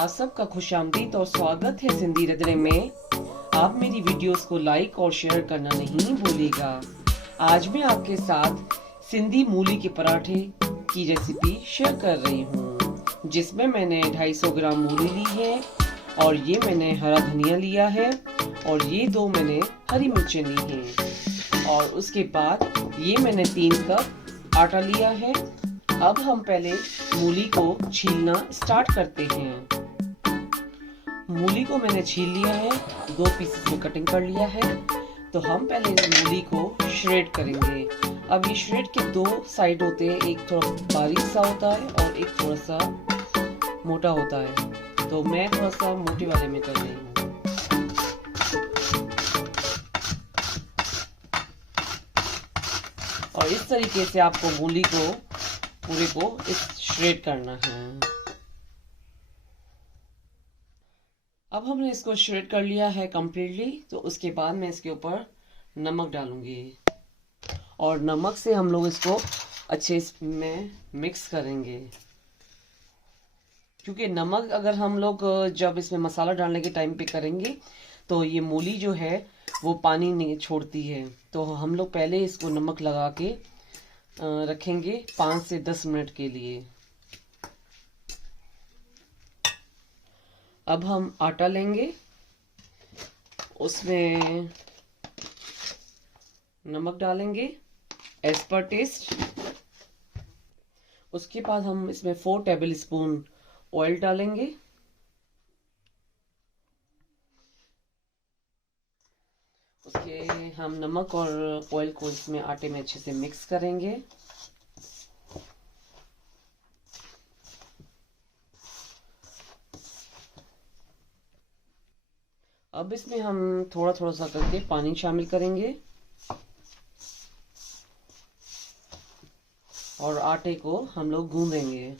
आप सबका खुशामदीद और स्वागत है सिंधी रंधणे में। आप मेरी वीडियोस को लाइक और शेयर करना नहीं भूलिएगा। आज मैं आपके साथ सिंधी मूली के पराठे की रेसिपी शेयर कर रही हूँ, जिसमें मैंने 250 ग्राम मूली ली है और ये मैंने हरा धनिया लिया है और ये 2 मैंने हरी मिर्चें ली हैं और उसके बाद ये मैंने 3 कप आटा लिया है। अब हम पहले मूली को छीलना स्टार्ट करते हैं। मूली को मैंने छील लिया है, 2 पीसेस में कटिंग कर लिया है। तो हम पहले मूली को श्रेड करेंगे। अब ये श्रेड के 2 साइड होते हैं, एक थोड़ा बारीक सा होता है और एक थोड़ा सा मोटा होता है। तो मैं थोड़ा सा मोटे वाले में कर रही हूँ। और इस तरीके से आपको मूली को पूरे को श्रेड करना है। अब हमने इसको श्रेड कर लिया है कंप्लीटली। तो उसके बाद मैं इसके ऊपर नमक डालूंगी और नमक से हम लोग इसको अच्छे में मिक्स करेंगे, क्योंकि नमक अगर हम लोग जब इसमें मसाला डालने के टाइम पे करेंगे तो ये मूली जो है वो पानी नहीं छोड़ती है। तो हम लोग पहले इसको नमक लगा के रखेंगे 5 से 10 मिनट के लिए। अब हम आटा लेंगे, उसमें नमक डालेंगे एज पर टेस्ट। उसके बाद हम इसमें 4 टेबल स्पून ऑयल डालेंगे। उसके हम नमक और ऑयल को इसमें आटे में अच्छे से मिक्स करेंगे। अब इसमें हम थोड़ा थोड़ा सा करके पानी शामिल करेंगे और आटे को हम लोग गूंदेंगे।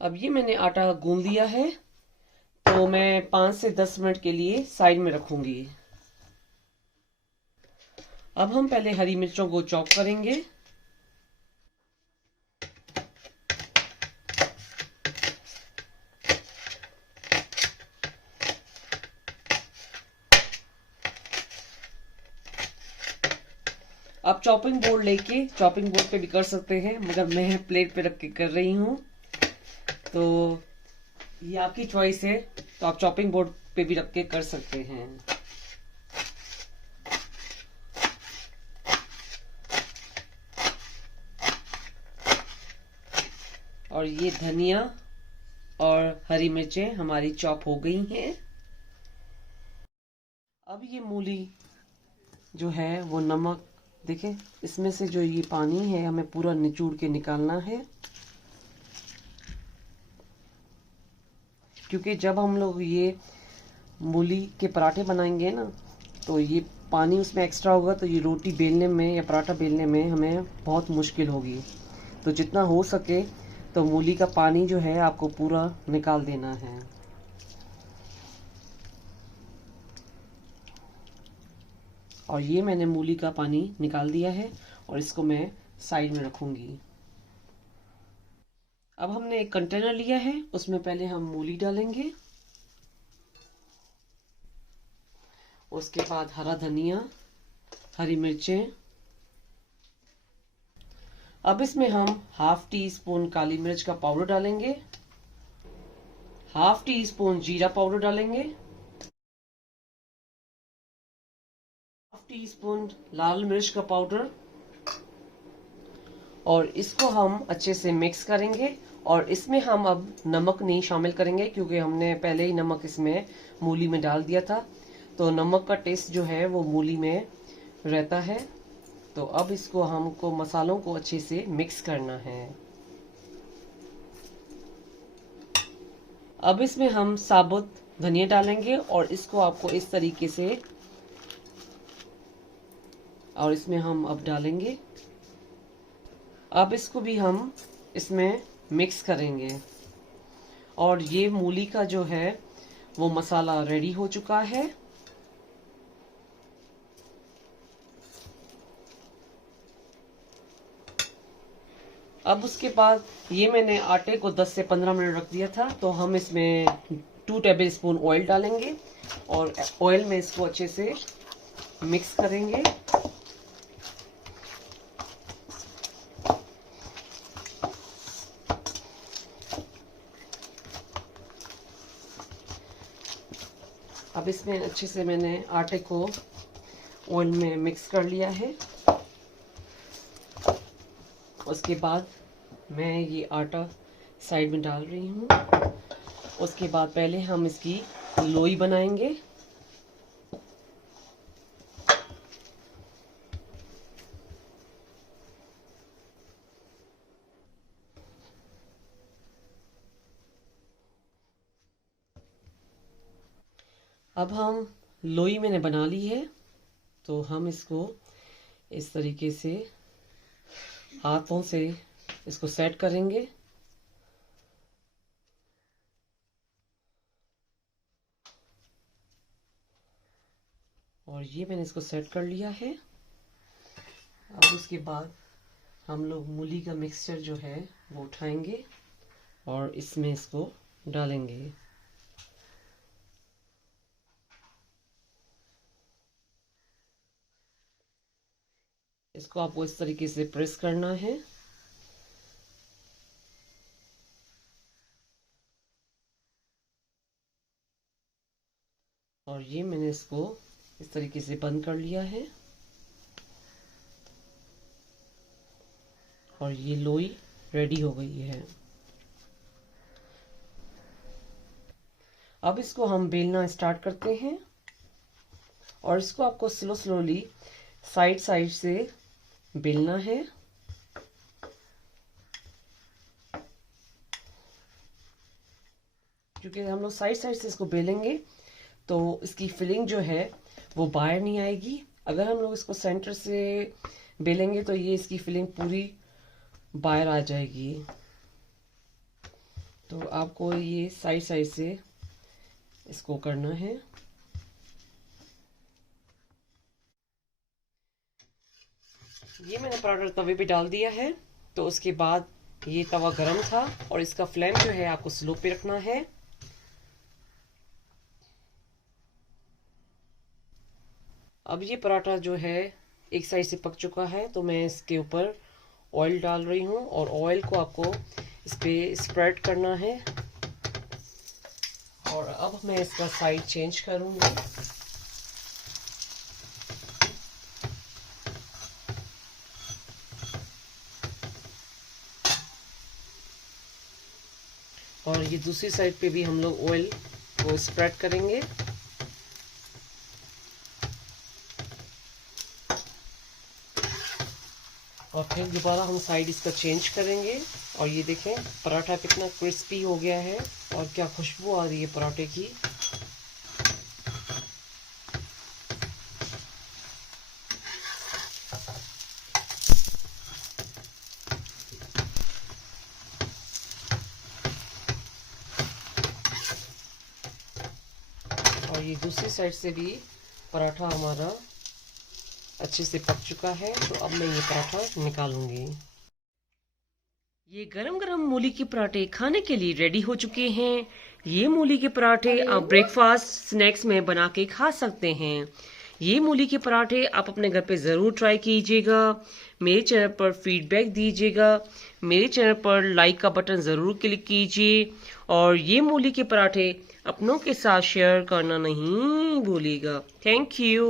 अब ये मैंने आटा गूंद लिया है, तो मैं 5 से 10 मिनट के लिए साइड में रखूंगी। अब हम पहले हरी मिर्चों को चॉप करेंगे। आप चॉपिंग बोर्ड लेके चॉपिंग बोर्ड पे भी कर सकते हैं, मगर मैं प्लेट पे रख के कर रही हूँ, तो ये आपकी चॉइस है। तो आप चॉपिंग बोर्ड पे भी रख के कर सकते हैं। और ये धनिया और हरी मिर्चें हमारी चॉप हो गई हैं। अब ये मूली जो है वो नमक, देखें इसमें से जो ये पानी है हमें पूरा निचोड़ के निकालना है, क्योंकि जब हम लोग ये मूली के पराठे बनाएंगे ना, तो ये पानी उसमें एक्स्ट्रा होगा, तो ये रोटी बेलने में या पराठा बेलने में हमें बहुत मुश्किल होगी। तो जितना हो सके तो मूली का पानी जो है आपको पूरा निकाल देना है। और ये मैंने मूली का पानी निकाल दिया है और इसको मैं साइड में रखूंगी। अब हमने एक कंटेनर लिया है, उसमें पहले हम मूली डालेंगे, उसके बाद हरा धनिया, हरी मिर्चें। अब इसमें हम ½ टी स्पून काली मिर्च का पाउडर डालेंगे, ½ टी स्पून जीरा पाउडर डालेंगे, ½ टी स्पून लाल मिर्च का पाउडर, और इसको हम अच्छे से मिक्स करेंगे। और इसमें हम अब नमक नहीं शामिल करेंगे, क्योंकि हमने पहले ही नमक इसमें मूली में डाल दिया था, तो नमक का टेस्ट जो है वो मूली में रहता है। तो अब इसको हमको मसालों को अच्छे से मिक्स करना है। अब इसमें हम साबुत धनिया डालेंगे और इसको आपको इस तरीके से, और इसमें हम अब डालेंगे। अब इसको भी हम इसमें मिक्स करेंगे। और ये मूली का जो है वो मसाला रेडी हो चुका है। अब उसके बाद ये मैंने आटे को 10 से 15 मिनट रख दिया था, तो हम इसमें 2 टेबल स्पून ऑयल डालेंगे और ऑयल में इसको अच्छे से मिक्स करेंगे। अब इसमें अच्छे से मैंने आटे को ऑयल में मिक्स कर लिया है। उसके बाद मैं ये आटा साइड में डाल रही हूँ। उसके बाद पहले हम इसकी लोई बनाएंगे। अब हम लोई मैंने बना ली है, तो हम इसको इस तरीके से हाथों से इसको सेट करेंगे। और ये मैंने इसको सेट कर लिया है। अब उसके बाद हम लोग मूली का मिक्सचर जो है वो उठाएंगे और इसमें इसको डालेंगे। इसको आपको इस तरीके से प्रेस करना है। और ये मैंने इसको इस तरीके से बंद कर लिया है। और ये लोई रेडी हो गई है। अब इसको हम बेलना स्टार्ट करते हैं और इसको आपको स्लोली साइड साइड से बेलना है। क्योंकि हम लोग साइड साइड से इसको बेलेंगे तो इसकी फिलिंग जो है वो बाहर नहीं आएगी। अगर हम लोग इसको सेंटर से बेलेंगे तो ये इसकी फिलिंग पूरी बाहर आ जाएगी। तो आपको ये साइड साइड से इसको करना है। ये मैंने पराठा तवे पे डाल दिया है। तो उसके बाद ये तवा गरम था और इसका फ्लेम जो है आपको स्लो पे रखना है। अब ये पराठा जो है एक साइड से पक चुका है, तो मैं इसके ऊपर ऑयल डाल रही हूँ और ऑयल को आपको इस पे स्प्रेड करना है। और अब मैं इसका साइड चेंज करूँगी। और ये दूसरी साइड पे भी हम लोग ऑयल को स्प्रेड करेंगे। और फिर दोबारा हम साइड इसका चेंज करेंगे। और ये देखें पराठा कितना क्रिस्पी हो गया है और क्या खुशबू आ रही है पराठे की। और ये दूसरी साइड से भी पराठा हमारा अच्छे से पक चुका है। तो अब मैं ये पराठा निकालूंगी। ये गरम गरम मूली के पराठे खाने के लिए रेडी हो चुके हैं। ये मूली के पराठे आप ब्रेकफास्ट स्नैक्स में बना के खा सकते हैं। ये मूली के पराठे आप अपने घर पे ज़रूर ट्राई कीजिएगा। मेरे चैनल पर फीडबैक दीजिएगा। मेरे चैनल पर लाइक का बटन ज़रूर क्लिक कीजिए। और ये मूली के पराठे अपनों के साथ शेयर करना नहीं भूलिएगा। Thank you.